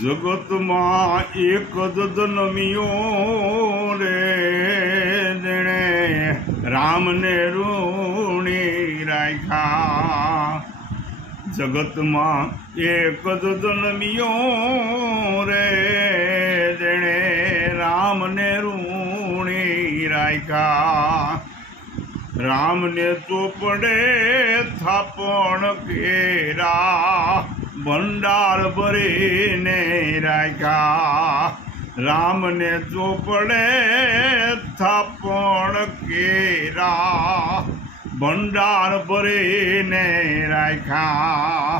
જગતમાં એક જ જન્મ્યો રે જેણે રામને ઋણી રાખ્યા। જગતમાં એક જ જન્મ્યો રે જેણે રામને ઋણી રાખ્યા। રામને ચોપડે થાપણ કેરા ભંડાર ભરીને રાખ્યા। રામને ચોપડે થાપણ કેરા ભંડાર ભરીને રાખ્યા।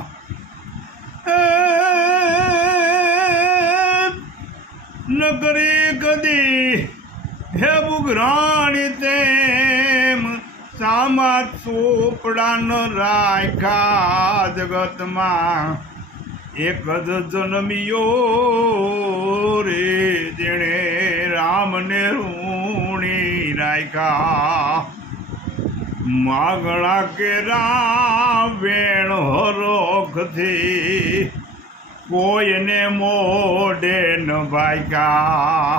નગરી કદી હે બુઘરાણી તેમ સામા ચોપડા ન રાખ્યા। જગતમાં એક જ જન્મ્યો રે જેણે રામને ઋણી રાખ્યા। માગણા કેરા વેણ હરોખથી કોઈને મોઢે ન ભાગ્યા।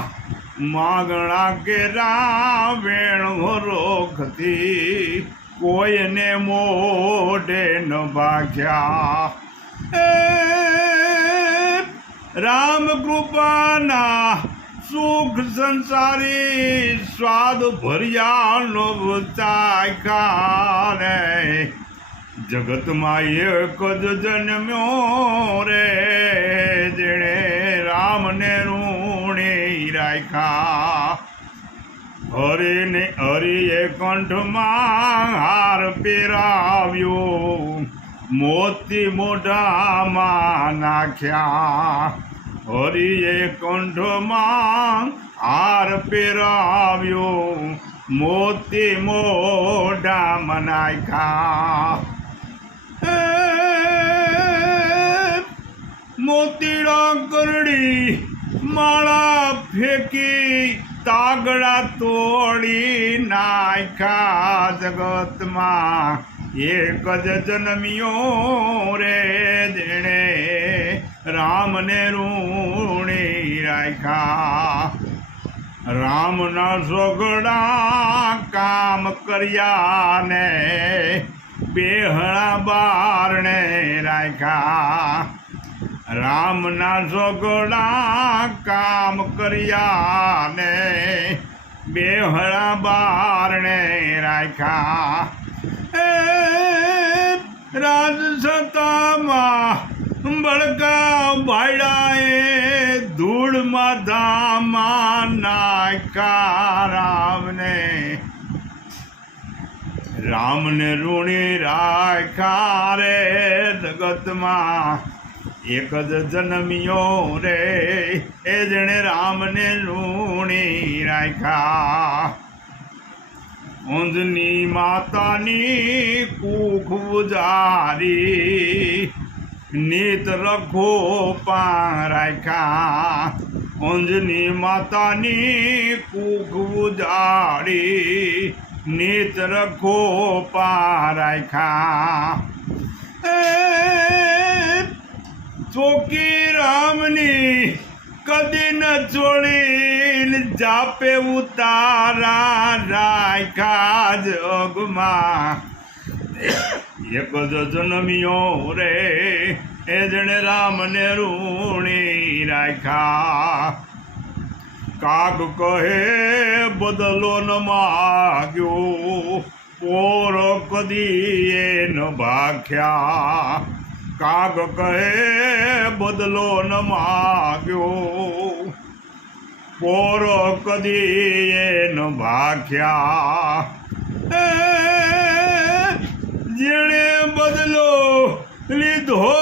માગણા કેરા વેણ હરોખથી કોઈને મોઢે ન ભાગ્યા। રામ કૃપાના સુખ સંસારી સ્વાદ ભર્યાનો ચાખ્યા રે। જગતમાં એક જ જન્મ્યો રે જેણે રામને ઋણી રાખ્યા। હરિને હરિએ કંઠમાં હાર પહેરાવ્યો મોતી મોઢામાં નાખ્યા। હરિએ કંઠમાં હાર પહેરાવ્યો મોતી મોઢામાં નાખ્યા। મોતીડા કરડી માળા ફેંકી તાગડા તોડી નાખ્યા। જગતમાં એક જ જન્મ્યો રે જેણે રામને ઋણી રાખ્યા। રામના સોગડા કામ કર્યા ને બેહણા બારણે રાખ્યા। રામના સોગડા કામ કર્યા ને બેહણા બારણે રાખ્યા। રાજસતામાં બળકા ભાડાએ ધૂળમાં ધામા નાખ્યા। રામને ઋણી રાખ્યા રે। જગતમાં એક જ જન્મ્યો રે એ જેણે રામને ઋણી રાખ્યા। ઊંઝની માતાની કુખ ઉજારી નીત રખો પા રાખ્યા। ઊંઝની માતાની કુખ ઉજાડી નીત રખો પા રાખ્યા। ચોકી રામની કદી ન છોડીને જાપે ઉતારા રાખ્યા। જગમાં એક જ જન્મ્યો રે એ જેણે રામને ઋણી રાખ્યા। કાગ કહે બદલો ન માગ્યો પોર કદી એ ન ભાખ્યા। કાગ કહે બદલો ન માગ્યો પોર કદી એ ન ભાખ્યા। જેણે બદલો લીધો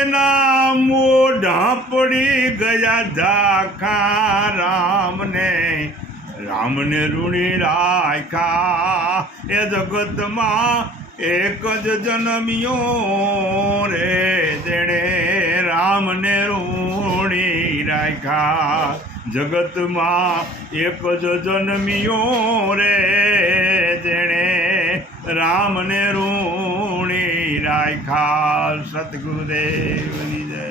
એના મોઢા પડી ગયા ઝાખા। રામને ઋણી રાખ્યા। એ જગતમાં એક જ જન્મ્યો રે જેણે રામને ઋણી રાખ્યા। જગતમાં એક જ જન્મ્યો રે જેણે રામને ઋણી રાખ્યા। સતગુરુદેવની જય।